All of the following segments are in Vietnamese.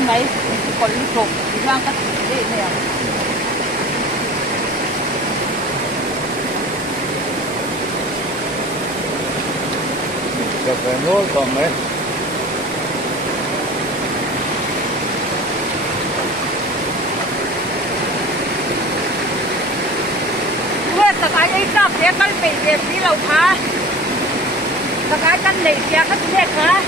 mấy còn lụt trục mang các đi nè được về nốt còn mấy tất cả những cái sẽ cắt bị đẹp tí lâu khá tất cả cắt lệ sẽ cắt đẹp khá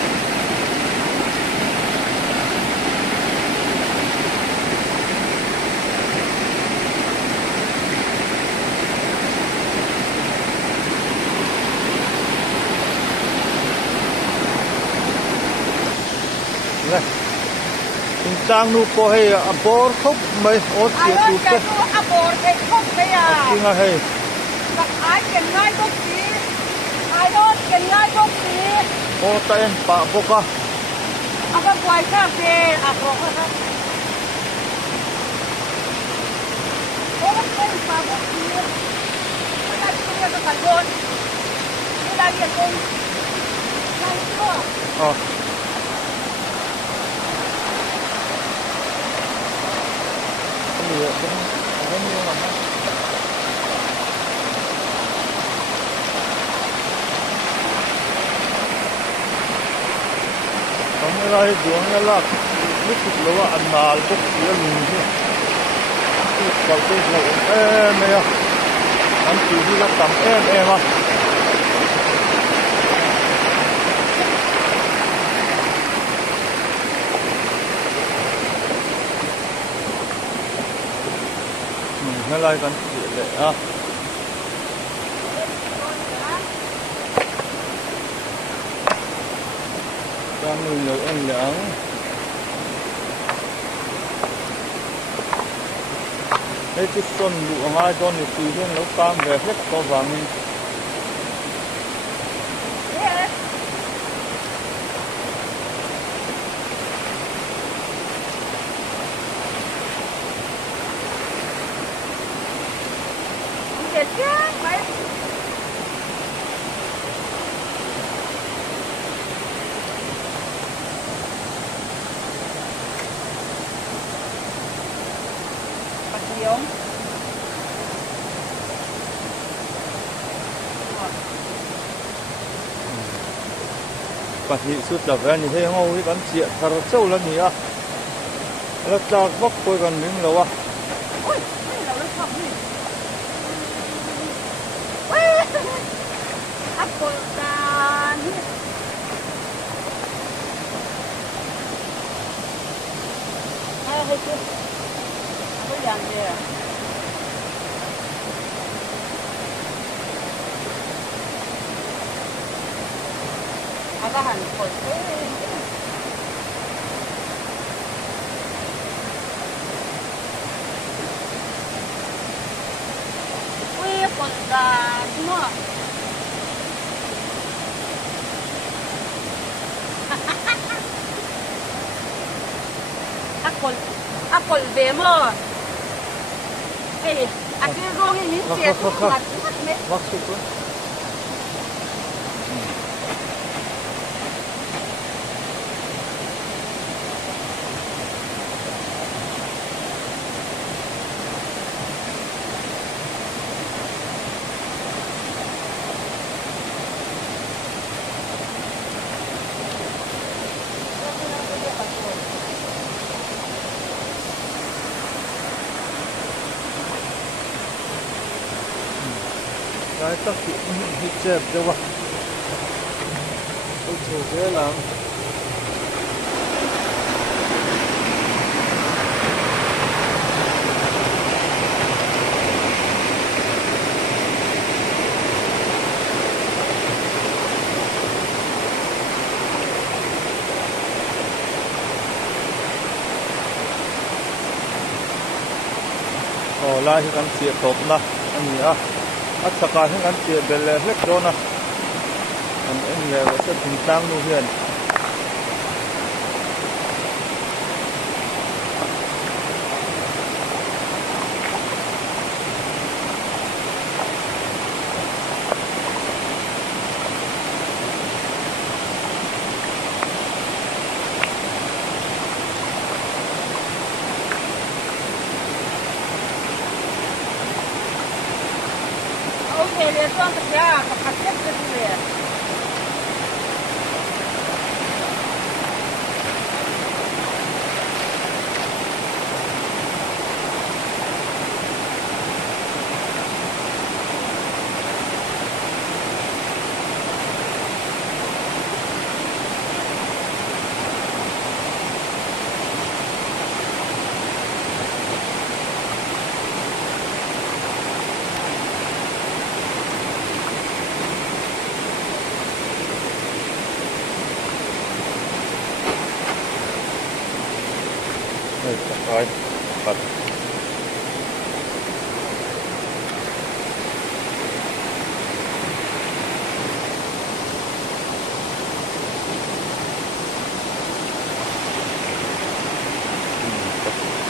này chúng ta nu có hay abor khóc mấy ớt ai ơi cái nu abor cái khóc cái à chính là hay tất cả cái ngay bốc gì ai ơi cái ngay bốc gì ô tay bà boka apa quay sang thế à có cái ô cái bà bốc gì cái này cái cái con cái này cái con này chưa nhiều cũng có nhiều mà còn cái này xuống cái là lúc lúc là ăn mà lúc kia lùn chứ đầu tiên là em này ăn chỉ đi là tầm em à nó lại còn để à cho người người ăn nhẫn đây cái xuân lụa hai con thì tùy theo nấu cam về hết có vàng bà thị suốt là về như thế ngô cái con chuyện thật sâu lắm nhỉ à nó cho bóc coi còn miếng lâu à agak hàn cột thế ui cột là đúng không cột về mà ê cái rong này những chuyện không là vắt sụp luôn cái tắc hiện hít chẹp cho bạn ôi trời thế lắm lại thì con chia top na anh nhỉ at saka hin an tia bel hlek dona an en le wa sa tin tang nu hian tuang ka ya ka phaset ka le rồi Phật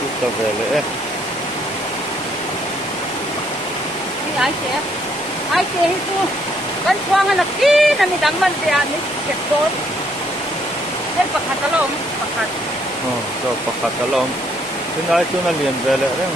chút ta về lễ ai che hi tu kan chuang na ki na mi dang man dia ni ke ton nen pakhat lo pakhat cho Phật thật long thế này tôi là liền về lễ đấy